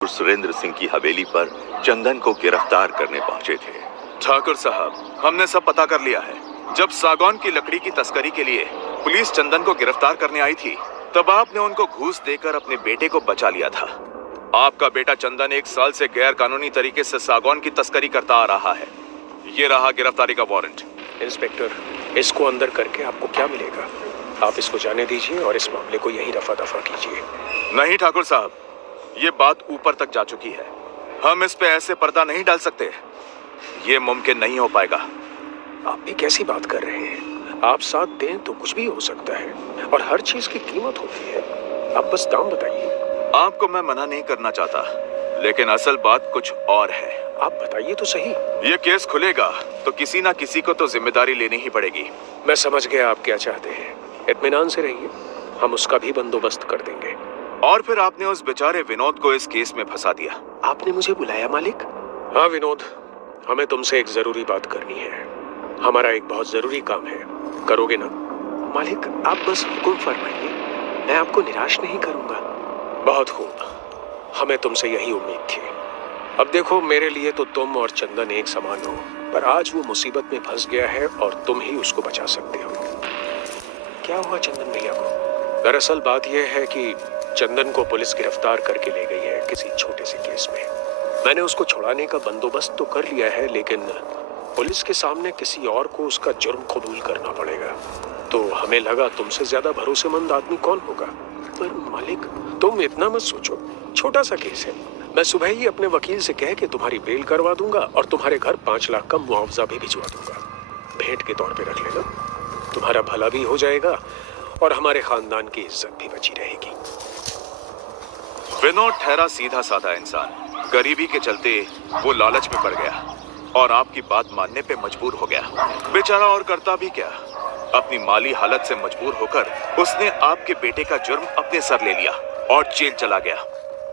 सुरेंद्र सिंह की हवेली पर चंदन को गिरफ्तार करने पहुंचे थे। ठाकुर साहब, हमने सब पता कर लिया है। जब सागौन की लकड़ी की तस्करी के लिए पुलिस चंदन को गिरफ्तार करने आई थी, तब आपने उनको घूस देकर अपने बेटे को बचा लिया था। आपका बेटा चंदन 1 साल से गैर कानूनी तरीके से सागौन की तस्करी करता आ रहा है। ये रहा गिरफ्तारी का वारंट। इंस्पेक्टर, इसको अंदर करके आपको क्या मिलेगा? आप इसको जाने दीजिए और इस मामले को यहीं रफा दफा कीजिए। नहीं ठाकुर साहब, ये बात ऊपर तक जा चुकी है। हम इस पे ऐसे पर्दा नहीं डाल सकते। ये मुमकिन नहीं हो पाएगा। आप भी कैसी बात कर रहे हैं? आप साथ दें तो कुछ भी हो सकता है, और हर चीज की कीमत होती है। आप बस दाम बताइए। आपको मैं मना नहीं करना चाहता, लेकिन असल बात कुछ और है। आप बताइए तो सही। ये केस खुलेगा तो किसी ना किसी को तो जिम्मेदारी लेनी ही पड़ेगी। मैं समझ गया आप क्या चाहते हैं। इत्मीनान से रहिए, हम उसका भी बंदोबस्त कर देंगे। और फिर आपने उस बेचारे विनोद को इस केस में फंसा दिया। आपने मुझे बुलाया मालिक? हाँ विनोद, हमें तुमसे एक जरूरी बात करनी है। हमारा एक बहुत जरूरी काम है, करोगे ना? मालिक, आप बस हुक्म फरमाइए, मैं आपको निराश नहीं करूंगा। बहुत खूब, हमें तुमसे यही उम्मीद थी। अब देखो, मेरे लिए तो तुम और चंदन एक समान हो, पर आज वो मुसीबत में फंस गया है और तुम ही उसको बचा सकते हो। क्या हुआ चंदन भैया को? दरअसल बात यह है कि चंदन को पुलिस गिरफ्तार करके ले गई है किसी छोटे से केस में। मैंने उसको छुड़ाने का बंदोबस्त तो कर लिया है, लेकिन पुलिस के सामने किसी और को उसका जुर्म कबूल करना पड़ेगा। तो हमें लगा तुमसे ज्यादा भरोसेमंद आदमी कौन होगा। पर मालिक, तुम इतना मत सोचो, छोटा सा केस है। मैं सुबह ही अपने वकील से कह के तुम्हारी बेल करवा दूंगा और तुम्हारे घर 5 लाख का मुआवजा भी भिजवा दूंगा। भेंट के तौर पे रख लेना, तुम्हारा भला भी हो जाएगा और हमारे खानदान की इज्जत भी बची रहेगी। विनोद ठहरा सीधा साधा इंसान। गरीबी के चलते वो लालच में पड़ गया और आपकी बात मानने पे मजबूर हो गया। बेचारा और करता भी क्या, अपनी माली हालत से मजबूर होकर उसने आपके बेटे का जुर्म अपने सर ले लिया और जेल चला गया।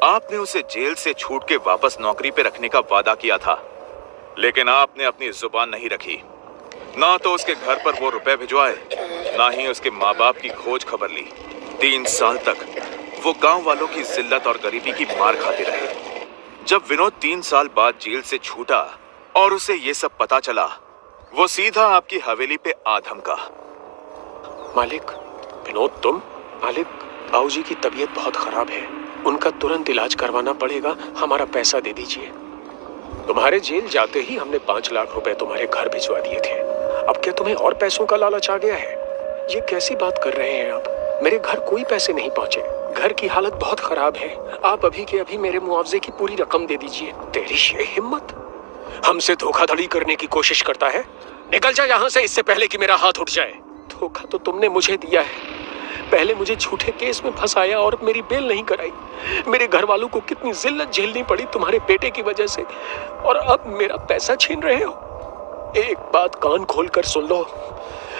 आपने उसे जेल से छूट के वापस नौकरी पे रखने का वादा किया था, लेकिन आपने अपनी जुबान नहीं रखी। ना तो उसके घर पर वो रुपए भिजवाए, ना ही उसके माँ बाप की खोज खबर ली। 3 साल तक वो गांव वालों की जिल्लत और गरीबी की मार खाते रहे। जब विनोद 3 साल बाद जेल से छूटा और उसे ये सब पता चला, वो सीधा आपकी हवेली पे आ धमका। मालिक, विनोद तुम? मालिक, बाबूजी की तबीयत बहुत खराब है, उनका तुरंत इलाज करवाना पड़ेगा, हमारा पैसा दे दीजिए। तुम्हारे जेल जाते ही हमने 5 लाख रुपए तुम्हारे घर भिजवा दिए थे। अब क्या तुम्हें और पैसों का लालच आ गया है? ये कैसी बात कर रहे हैं आप? मेरे घर कोई पैसे नहीं पहुंचे, घर की हालत बहुत खराब है। आप अभी के अभी मेरे मुआवजे की पूरी रकम दे दीजिए। तेरी ये हिम्मत! हमसे धोखाधड़ी करने की कोशिश करता है? निकल जा यहाँ से, इससे पहले कि मेरा हाथ उठ जाए। धोखा तो तुमने मुझे दिया है। पहले मुझे झूठे केस में फंसाया और मेरी बेल नहीं कराई। मेरे घर वालों को कितनी जिल्लत झेलनी पड़ी तुम्हारे बेटे की वजह से, और अब मेरा पैसा छीन रहे हो। एक बात कान खोल कर सुन लो,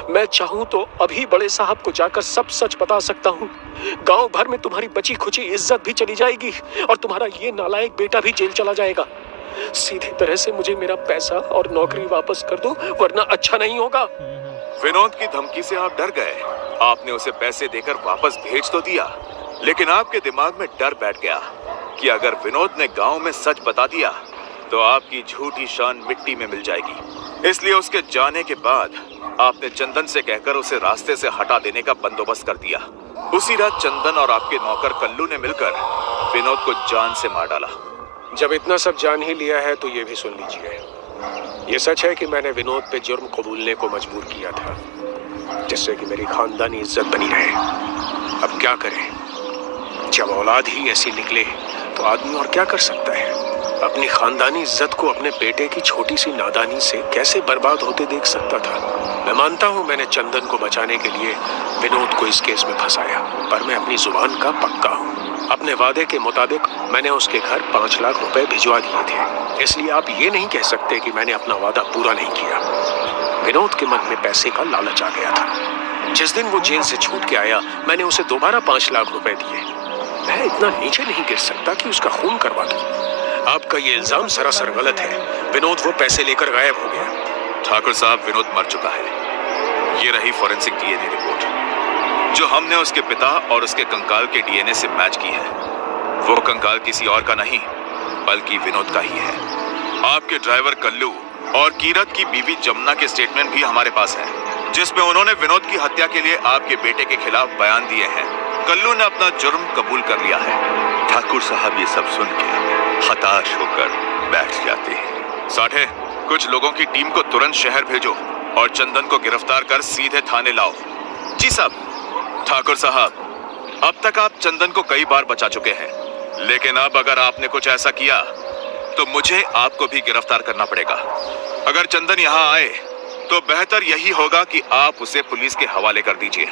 मैं चाहूं तो अभी बड़े साहब को जाकर सब सच बता सकता हूं। गांव भर में तुम्हारी बची खुची इज्जत भी चली जाएगी और तुम्हारा ये नालायक बेटा भी जेल चला जाएगा। सीधी तरह से मुझे मेरा पैसा और नौकरी वापस कर दो, वरना अच्छा नहीं होगा। विनोद की धमकी से आप डर गए। आपने उसे पैसे देकर वापस भेज तो दिया, लेकिन आपके दिमाग में डर बैठ गया कि अगर विनोद ने गांव में सच बता दिया तो आपकी झूठी शान मिट्टी में मिल जाएगी। इसलिए उसके जाने के बाद आपने चंदन से कहकर उसे रास्ते से हटा देने का बंदोबस्त कर दिया। उसी रात चंदन और आपके नौकर कल्लू ने मिलकर विनोद को जान से मार डाला। जब इतना सब जान ही लिया है तो ये भी सुन लीजिए। ये सच है कि मैंने विनोद पे जुर्म कबूलने को मजबूर किया था, जिससे कि मेरी खानदानी इज्जत बनी रहे। अब क्या करें, जब औलाद ही ऐसी निकले तो आदमी और क्या कर सकता है। अपनी खानदानी इज्जत को अपने बेटे की छोटी सी नादानी से कैसे बर्बाद होते देख सकता था। मैं मानता हूँ मैंने चंदन को बचाने के लिए विनोद को इस केस में फंसाया, पर मैं अपनी जुबान का पक्का हूँ। अपने वादे के मुताबिक मैंने उसके घर 5 लाख रुपए भिजवा दिए थे, इसलिए आप ये नहीं कह सकते कि मैंने अपना वादा पूरा नहीं किया। विनोद के मन में पैसे का लालच आ गया था। जिस दिन वो जेल से छूट के आया, मैंने उसे दोबारा 5 लाख रुपए दिए। मैं इतना नीचे नहीं गिर सकता कि उसका खून करवा दूं। आपका ये इल्जाम सरासर गलत है। विनोद वो पैसे लेकर गायब हो गया। ठाकुर साहब, विनोद मर चुका है। ये रही फॉरेंसिक डीएनए रिपोर्ट, जो हमने उसके पिता और उसके कंकाल के डीएनए से मैच की है। वो कंकाल किसी और का नहीं बल्कि विनोद का ही है। आपके ड्राइवर कल्लू और कीरत की बीवी जमुना के स्टेटमेंट भी हमारे पास है, जिसमें उन्होंने विनोद की हत्या के लिए आपके बेटे के खिलाफ बयान दिए हैं। कल्लू ने अपना जुर्म कबूल कर लिया है। ठाकुर साहब ये सब सुन के हताश होकर बैठ जाते हैं। साठे, कुछ लोगों की टीम को तुरंत शहर भेजो और चंदन को गिरफ्तार कर सीधे थाने लाओ। जी साहब। ठाकुर साहब, अब तक आप चंदन को कई बार बचा चुके हैं, लेकिन अब अगर आपने कुछ ऐसा किया तो मुझे आपको भी गिरफ्तार करना पड़ेगा। अगर चंदन यहाँ आए तो बेहतर यही होगा कि आप उसे पुलिस के हवाले कर दीजिए।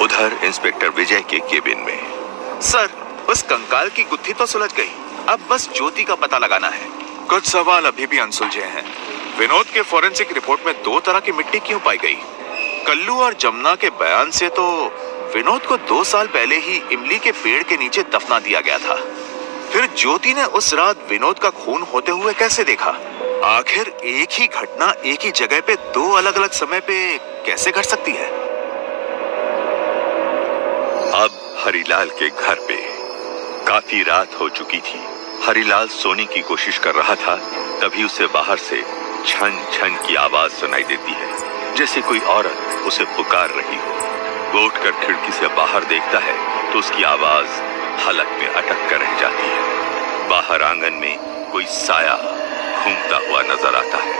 उधर इंस्पेक्टर विजय के केबिन में। सर, उस कंकाल की गुत्थी तो सुलझ गई, अब बस ज्योति का पता लगाना है। कुछ सवाल अभी भी अनसुलझे हैं। विनोद के फोरेंसिक रिपोर्ट में 2 तरह की मिट्टी क्यों पाई गई? कल्लू और जमुना के बयान से तो विनोद को 2 साल पहले ही इमली के पेड़ के नीचे दफना दिया गया था। फिर ज्योति ने उस रात विनोद का खून होते हुए कैसे देखा? आखिर एक ही घटना एक ही जगह पे 2 अलग अलग समय पे कैसे घट सकती है? अब हरिलाल के घर पे काफी रात हो चुकी थी। हरिलाल सोने की कोशिश कर रहा था, तभी उसे बाहर से छन छन की आवाज सुनाई देती है, जैसे कोई औरत उसे पुकार रही हो। वो उठकर खिड़की से बाहर देखता है तो उसकी आवाज हलक में अटक कर रह जाती है। बाहर आंगन में कोई साया घूमता हुआ नजर आता है।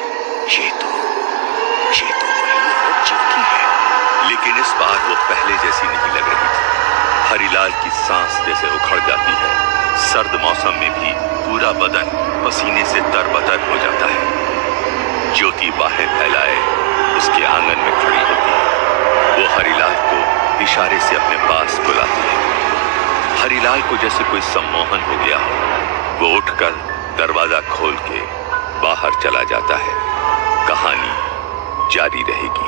ये तो वही औरत ज्योति है। लेकिन इस बार वो पहले जैसी नहीं लग रही थी। हरिलाल की सांस जैसे उखड़ जाती है। सर्द मौसम में भी पूरा बदन पसीने से तरबतर हो जाता है। ज्योति बाहें फैलाए उसके आंगन में खड़ी होती है। वो हरिलाल को इशारे से अपने पास बुलाती है। हरिलाल को जैसे कोई सम्मोहन हो गया हो। वो उठकर दरवाजा खोल के बाहर चला जाता है। कहानी जारी रहेगी।